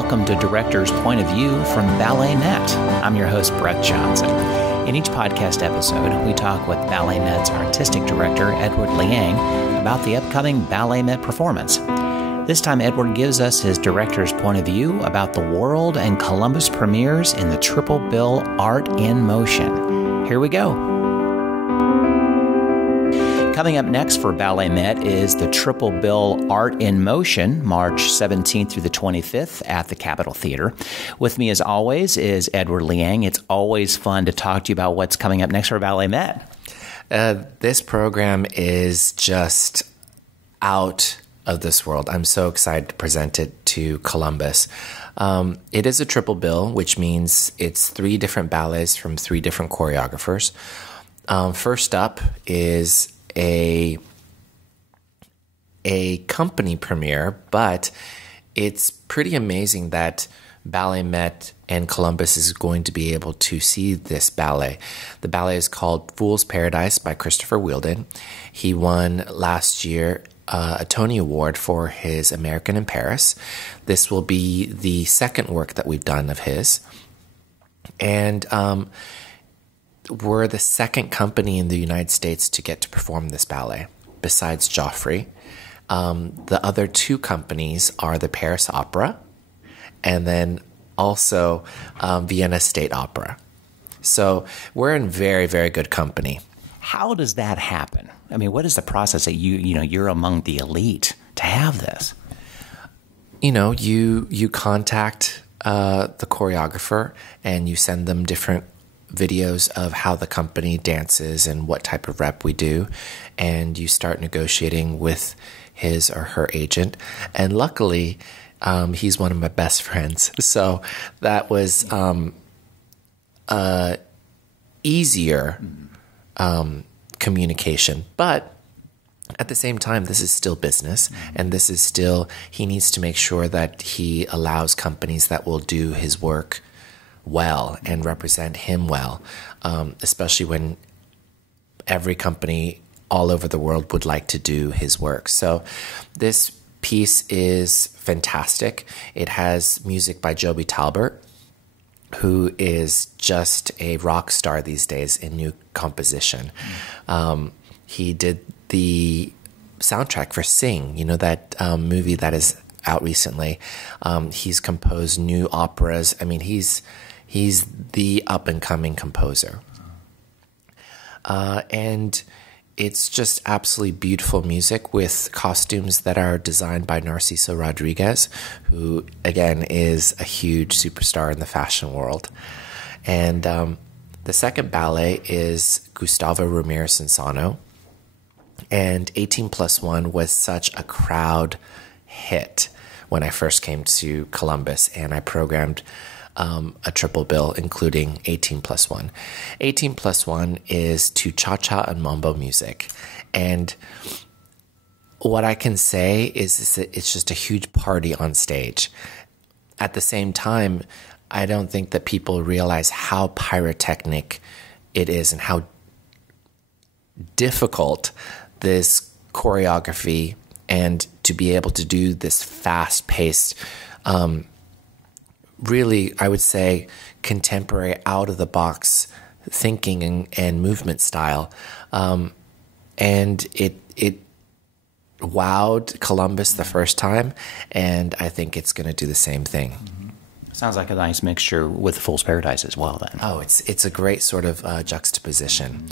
welcome to Director's Point of View from BalletMet. I'm your host, Brett Johnson. In each podcast episode, we talk with BalletMet's artistic director, Edwaard Liang, about the upcoming BalletMet performance. This time, Edward gives us his director's point of view about the world and Columbus premieres in the triple bill Art in Motion. Here we go. Coming up next for BalletMet is the triple bill Art in Motion, March 17th through the 25th at the Capitol Theater. With me, as always, is Edward Liang. It's always fun to talk to you about what's coming up next for BalletMet. This program is just out of this world. I'm so excited to present it to Columbus. It is a triple bill, which means it's 3 different ballets from 3 different choreographers. First up is a company premiere, but it's pretty amazing that BalletMet and Columbus is going to be able to see this ballet. The ballet is called Fool's Paradise by Christopher Wheeldon. He won last year a Tony Award for his American in Paris. This will be the second work that we've done of his. And we're the second company in the United States to get to perform this ballet, besides Joffrey. The other 2 companies are the Paris Opera and then also Vienna State Opera. So we're in very, very good company. How does that happen? I mean, what is the process that you're among the elite to have this? You contact the choreographer and you send them different videos of how the company dances and what type of rep we do, and you start negotiating with his or her agent. And luckily, he's one of my best friends, so that was easier communication. But at the same time, this is still business, and this is still, he needs to make sure that he allows companies that will do his work well and represent him well, especially when every company all over the world would like to do his work. So this piece is fantastic. It has music by Joby Talbert, who is just a rock star these days in new composition. He did the soundtrack for Sing, that movie that is out recently. He's composed new operas. I mean, he's the up-and-coming composer. And it's just absolutely beautiful music with costumes that are designed by Narciso Rodriguez, who, again, is a huge superstar in the fashion world. And the second ballet is Gustavo Ramirez Sansano. And 18+1 was such a crowd hit when I first came to Columbus, and I programmed a triple bill, including 18+1. 18+1 is to cha-cha and mambo music. And what I can say is that it's just a huge party on stage. At the same time, I don't think that people realize how pyrotechnic it is and how difficult this choreography and to be able to do this fast-paced really, I would say, contemporary, out-of-the-box thinking and movement style. And it wowed Columbus the first time, and I think it's going to do the same thing. Sounds like a nice mixture with Fool's Paradise as well, then. Oh, it's a great sort of juxtaposition.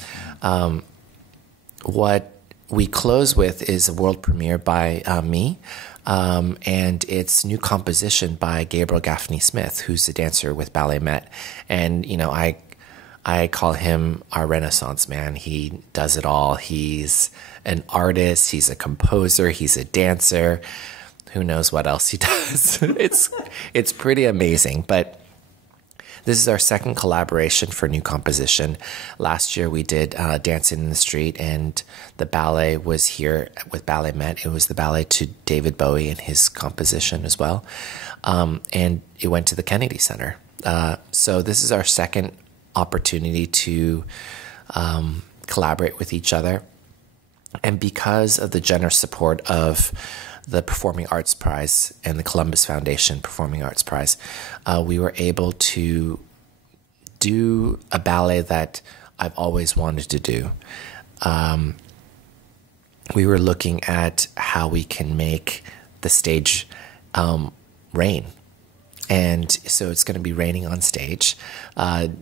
What we close with is a world premiere by me, and it's new composition by Gabriel Gaffney-Smith, who's a dancer with BalletMet. And, I call him our Renaissance man. He does it all. He's an artist. He's a composer. He's a dancer. Who knows what else he does? It's pretty amazing. But this is our second collaboration for new composition. Last year we did Dancing in the Street, and the ballet was here with BalletMet. It was the ballet to David Bowie and his composition as well. And it went to the Kennedy Center. So this is our second opportunity to collaborate with each other. And because of the generous support of the Performing Arts Prize and the Columbus Foundation Performing Arts Prize, we were able to do a ballet that I've always wanted to do. We were looking at how we can make the stage rain. And so it's going to be raining on stage. The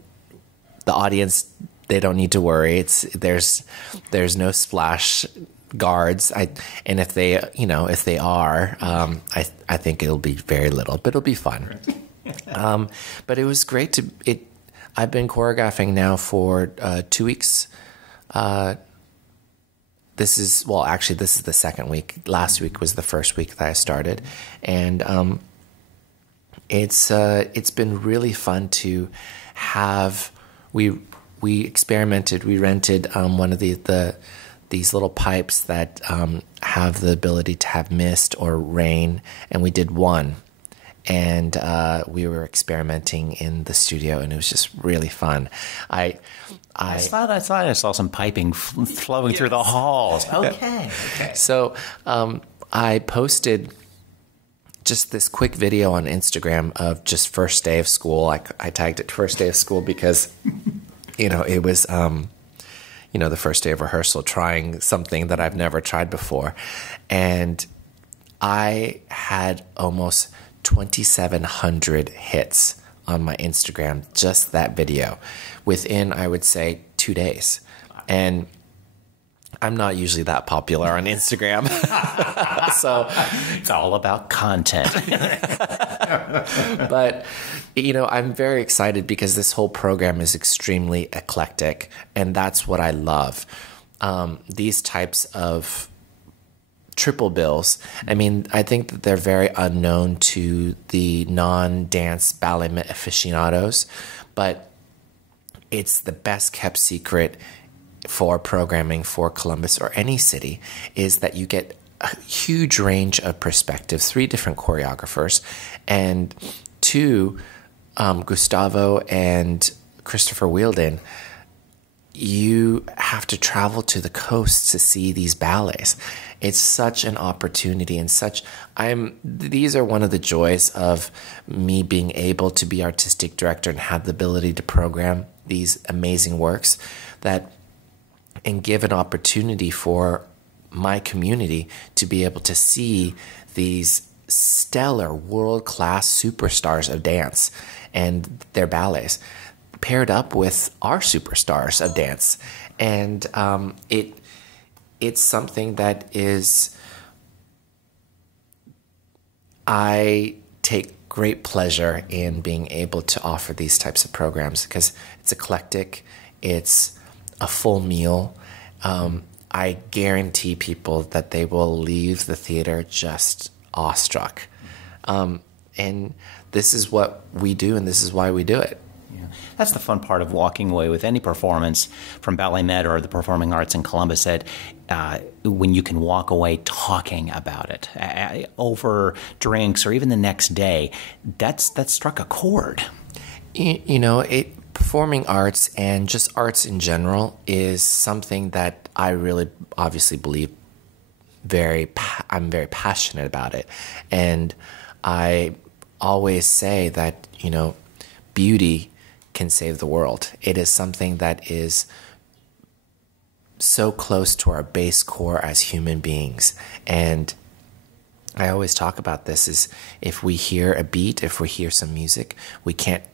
audience, they don't need to worry. There's no splash guards. And if they are, I think it'll be very little, but it'll be fun. But it was great I've been choreographing now for 2 weeks. This is the second week. Last week was the first week that I started. And it's been really fun to have. We experimented. We rented one of these little pipes that have the ability to have mist or rain, and we did one. And we were experimenting in the studio, and it was just really fun. I thought I saw some piping flowing through the halls. Okay. So I posted just this quick video on Instagram of just first day of school. I tagged it first day of school because, it was, the first day of rehearsal, trying something that I've never tried before. And I had almost 2,700 hits on my Instagram, just that video, within, I would say, 2 days. And I'm not usually that popular on Instagram. So it's all about content. But, I'm very excited because this whole program is extremely eclectic, and that's what I love. These types of triple bills, I think that they're very unknown to the non-dance BalletMet aficionados, but it's the best kept secret for programming for Columbus or any city, is that you get a huge range of perspectives, 3 different choreographers, and 2, Gustavo and Christopher Wheeldon. You have to travel to the coast to see these ballets. It's such an opportunity, and these are one of the joys of me being able to be artistic director and have the ability to program these amazing works and give an opportunity for my community to be able to see these stellar world-class superstars of dance and their ballets paired up with our superstars of dance. And it's something that I take great pleasure in being able to offer these types of programs because it's eclectic, it's a full meal. I guarantee people that they will leave the theater just awestruck. And this is what we do, and this is why we do it. Yeah. That's the fun part of walking away with any performance from BalletMet or the Performing Arts in Columbus, that when you can walk away talking about it over drinks or even the next day, that struck a chord. Performing arts and just arts in general is something that I really obviously believe I'm very passionate about it. And I always say that, beauty can save the world. It is something that is so close to our base core as human beings. And I always talk about this is if we hear a beat, if we hear some music, we can't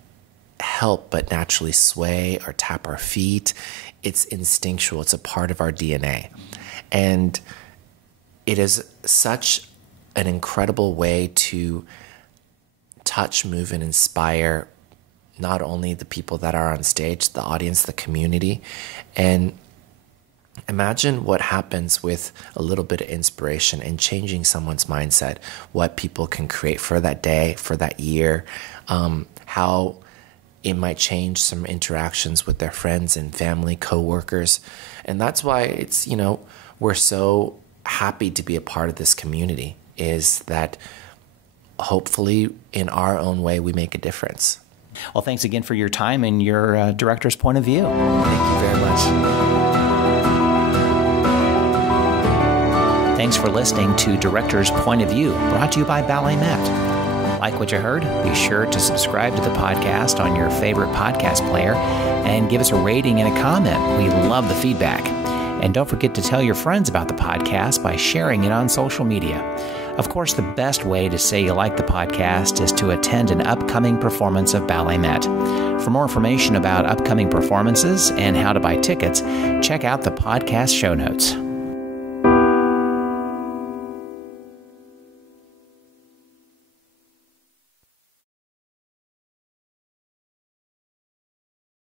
help but naturally sway or tap our feet. It's instinctual. It's a part of our DNA. And it is such an incredible way to touch, move, and inspire not only the people that are on stage, the audience, the community. And imagine what happens with a little bit of inspiration and changing someone's mindset, what people can create for that day, for that year, how it might change some interactions with their friends and family, coworkers. And that's why it's, we're so happy to be a part of this community, is that hopefully in our own way we make a difference. Well, thanks again for your time and your director's point of view. Thank you very much. Thanks for listening to Director's Point of View, brought to you by BalletMet. Like what you heard? Be sure to subscribe to the podcast on your favorite podcast player and give us a rating and a comment. We love the feedback. And don't forget to tell your friends about the podcast by sharing it on social media. Of course, the best way to say you like the podcast is to attend an upcoming performance of BalletMet. For more information about upcoming performances and how to buy tickets, check out the podcast show notes.